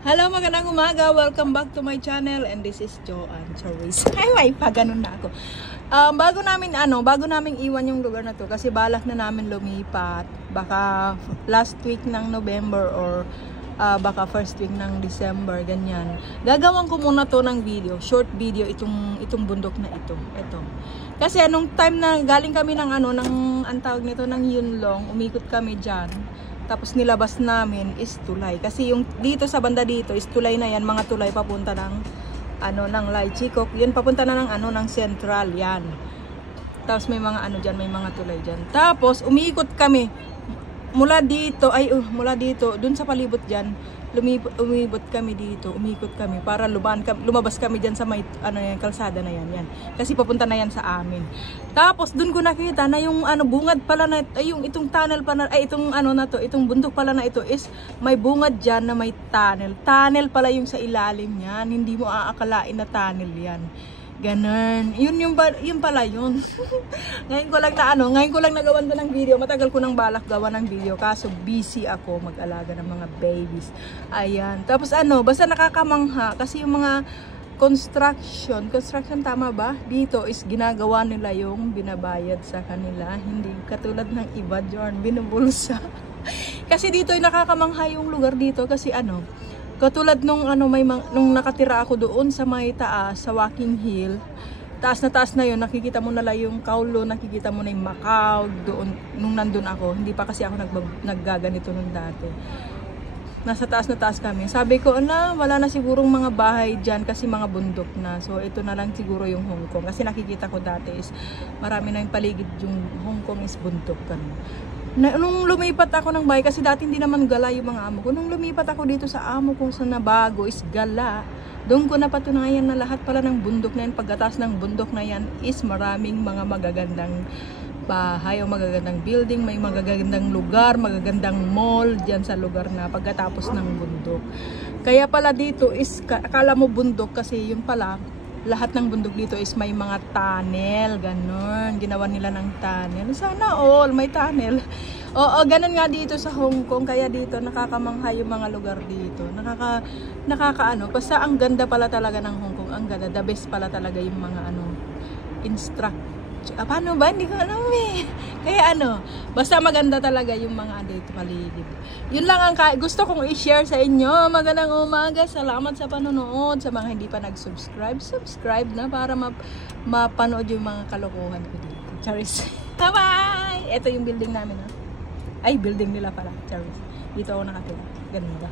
Hello, magandang umaga. Welcome back to my channel and this is Joanne Charis. Ay, pa ganun na ako. Bago namin iwan yung lugar na to kasi balak na namin lumipat. Baka last week ng November or baka first week ng December, ganyan. Gagawin ko muna to ng video, short video itong bundok na ito. Ito. Kasi anong time na galing kami ng ang tawag nito ng Yunlong, umikot kami diyan. Tapos nilabas namin is tulay. Kasi yung dito sa banda dito is tulay na yan. Mga tulay papunta ng ng Laichikok. Yun papunta na ng Central yan. Tapos may mga diyan, may mga tulay diyan. Tapos umiikot kami mula dito dun sa palibot diyan. Umikot kami dito, umikot kami para lumabas kami diyan sa may kalsada na yan. Kasi papunta na yan sa amin. Tapos dun ko nakita na yung bungad pala na yung itong tunnel pala itong bundok pala na ito is may bungad diyan na may tunnel. Tunnel pala yung sa ilalim niyan. Hindi mo aakalain na tunnel yan. Ganun. Yun pala yun. Ngayon ko lang nagawan to ng video. Matagal ko nang balak gawa ng video kaso busy ako mag-alaga ng mga babies. Ayan. Tapos basta nakakamangha kasi yung mga construction tama ba? Dito is ginagawa nila yung binabayad sa kanila. Hindi katulad ng iba dyan, binubulsa. Kasi dito ay nakakamangha yung lugar dito kasi katulad nung nakatira ako doon sa may taas, sa Walking Hill. Taas na yun, nakikita mo na lang yung Kaulo, nakikita mo na yung Macau doon nung nandun ako. Hindi pa kasi ako naggaganito nung dati. Nasa taas na taas kami. Sabi ko, wala na sigurong mga bahay dyan kasi mga bundok na. So ito na lang siguro yung Hong Kong. Kasi nakikita ko dati is marami na yung paligid yung Hong Kong is bundok. Nung lumipat ako ng bahay, kasi dati hindi naman gala yung mga amo ko. Nung lumipat ako dito sa amo ko sa nabago is gala. Doon ko napatunayan na lahat pala ng bundok na yan, pagkataas ng bundok na yan is maraming mga magagandang bahay o magagandang building, may magagandang lugar, magagandang mall dyan sa lugar na pagkatapos ng bundok. Kaya pala dito is, akala mo bundok kasi yun pala, lahat ng bundok dito is may mga tunnel, ganun. Ginawa nila ng tunnel. Sana all may tunnel. Oo, ganun nga dito sa Hong Kong. Kaya dito nakakamanghang yung mga lugar dito. Basta ang ganda pala talaga ng Hong Kong. Ang ganda. The best pala talaga yung mga paano ba? Hindi ko alam eh. Kaya basta maganda talaga yung mga dito paligid. Yun lang ang gusto kong i-share sa inyo. Magandang umaga. Salamat sa panonood. Sa mga hindi pa nag-subscribe, subscribe na para mapanood yung mga kalokohan ko dito. Charis. Bye-bye! Ito yung building namin. Ay, building nila pala. Charis. Dito ako nakatira. Ganun ba?